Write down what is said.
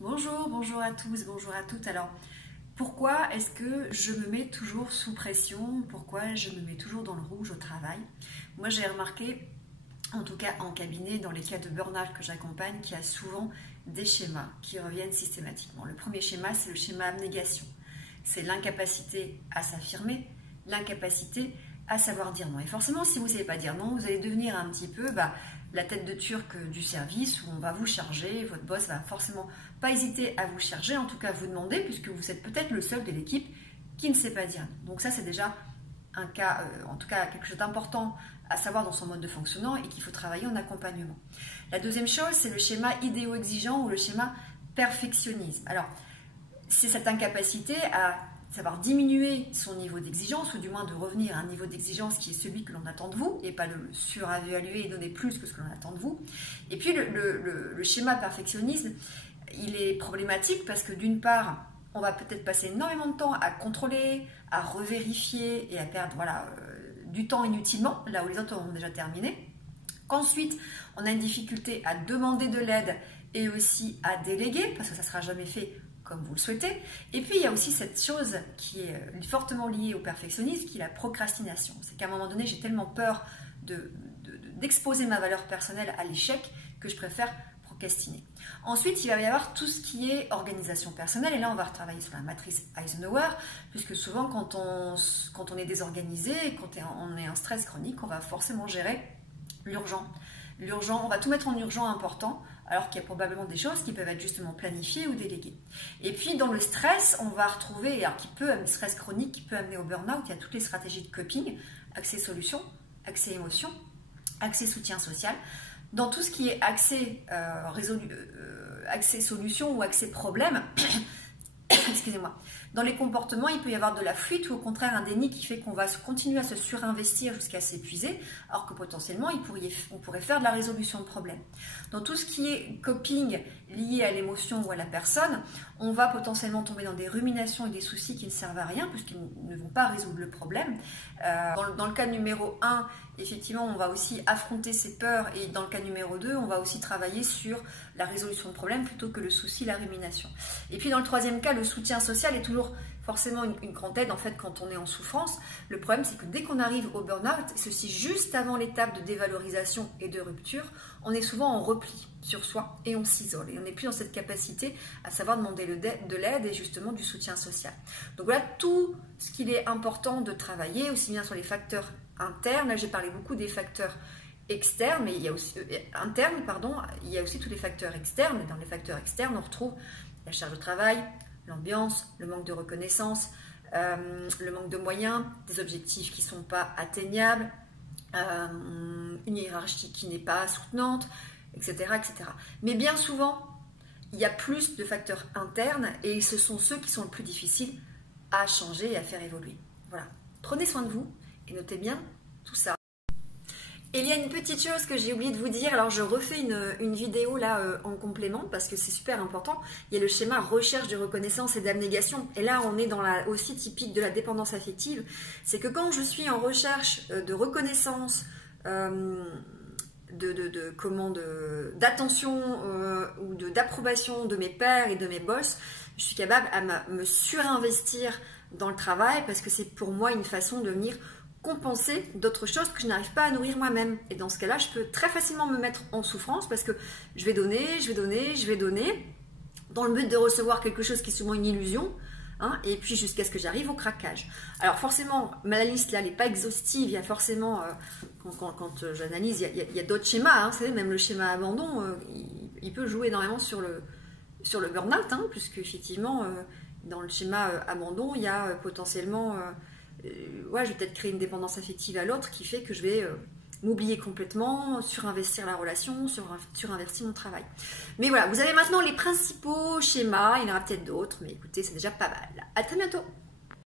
Bonjour, bonjour à tous, bonjour à toutes. Alors, pourquoi est-ce que je me mets toujours sous pression? Pourquoi je me mets toujours dans le rouge au travail? Moi, j'ai remarqué, en tout cas en cabinet, dans les cas de burn-out que j'accompagne, qu'il y a souvent des schémas qui reviennent systématiquement. Le premier schéma, c'est le schéma abnégation. C'est l'incapacité à s'affirmer, l'incapacité à savoir dire non. Et forcément, si vous ne savez pas dire non, vous allez devenir un petit peu la tête de turc du service où on va vous charger. Votre boss va forcément pas hésiter à vous charger, en tout cas à vous demander, puisque vous êtes peut-être le seul de l'équipe qui ne sait pas dire non. Donc ça, c'est déjà un cas, en tout cas quelque chose d'important à savoir dans son mode de fonctionnement et qu'il faut travailler en accompagnement. La deuxième chose, c'est le schéma idéo-exigeant ou le schéma perfectionnisme. Alors, c'est cette incapacité à savoir diminuer son niveau d'exigence, ou du moins de revenir à un niveau d'exigence qui est celui que l'on attend de vous, et pas de le surévaluer et donner plus que ce que l'on attend de vous. Et puis le schéma perfectionnisme, il est problématique parce que d'une part, on va peut-être passer énormément de temps à contrôler, à revérifier et à perdre du temps inutilement, là où les autres ont déjà terminé. Qu'ensuite, on a une difficulté à demander de l'aide et aussi à déléguer, parce que ça ne sera jamais fait comme vous le souhaitez. Et puis, il y a aussi cette chose qui est fortement liée au perfectionnisme, qui est la procrastination. C'est qu'à un moment donné, j'ai tellement peur d'exposer ma valeur personnelle à l'échec que je préfère procrastiner. Ensuite, il va y avoir tout ce qui est organisation personnelle. Et là, on va retravailler sur la matrice Eisenhower, puisque souvent, quand on est désorganisé, quand on est en stress chronique, on va forcément gérer l'urgent. On va tout mettre en urgent important, alors qu'il y a probablement des choses qui peuvent être justement planifiées ou déléguées. Et puis dans le stress, on va retrouver, alors le stress chronique qui peut amener au burn-out, il y a toutes les stratégies de coping, accès solution, accès émotion, accès soutien social. Dans tout ce qui est accès solution ou accès problème, excusez-moi. Dans les comportements, il peut y avoir de la fuite ou au contraire un déni qui fait qu'on va continuer à se surinvestir jusqu'à s'épuiser, alors que potentiellement, on pourrait faire de la résolution de problèmes. Dans tout ce qui est coping lié à l'émotion ou à la personne, on va potentiellement tomber dans des ruminations et des soucis qui ne servent à rien, puisqu'ils ne vont pas résoudre le problème. Dans le cas numéro 1, effectivement, on va aussi affronter ses peurs, et dans le cas numéro 2, on va aussi travailler sur la résolution de problèmes plutôt que le souci, la rumination. Et puis dans le troisième cas, le soutien social est toujours forcément une grande aide en fait quand on est en souffrance. Le problème, c'est que dès qu'on arrive au burn-out, ceci juste avant l'étape de dévalorisation et de rupture, on est souvent en repli sur soi et on s'isole. Et on n'est plus dans cette capacité à savoir demander de l'aide et justement du soutien social. Donc voilà tout ce qu'il est important de travailler, aussi bien sur les facteurs internes. Là, j'ai parlé beaucoup des facteurs externes, mais il y a aussi il y a aussi tous les facteurs externes. Et dans les facteurs externes, on retrouve la charge de travail, l'ambiance, le manque de reconnaissance, le manque de moyens, des objectifs qui ne sont pas atteignables, une hiérarchie qui n'est pas soutenante, etc., etc. Mais bien souvent, il y a plus de facteurs internes et ce sont ceux qui sont le plus difficiles à changer et à faire évoluer. Voilà. Prenez soin de vous et notez bien tout ça. Et il y a une petite chose que j'ai oublié de vous dire, alors je refais une vidéo là en complément parce que c'est super important. Il y a le schéma recherche de reconnaissance et d'abnégation. Et là on est dans aussi typique de la dépendance affective. C'est que quand je suis en recherche de reconnaissance, d'attention ou d'approbation de mes pairs et de mes boss, je suis capable à me surinvestir dans le travail parce que c'est pour moi une façon de venir compenser d'autres choses que je n'arrive pas à nourrir moi-même. Et dans ce cas-là, je peux très facilement me mettre en souffrance parce que je vais donner, dans le but de recevoir quelque chose qui est souvent une illusion, et puis jusqu'à ce que j'arrive au craquage. Alors forcément, ma liste là, elle n'est pas exhaustive, il y a forcément, quand j'analyse, il y a d'autres schémas, vous savez, même le schéma abandon, il peut jouer énormément sur le burn-out, puisque effectivement, dans le schéma abandon, il y a potentiellement... je vais peut-être créer une dépendance affective à l'autre qui fait que je vais m'oublier complètement, surinvestir la relation, surinvestir mon travail. Mais voilà, vous avez maintenant les principaux schémas, il y en aura peut-être d'autres, mais écoutez, c'est déjà pas mal. À très bientôt!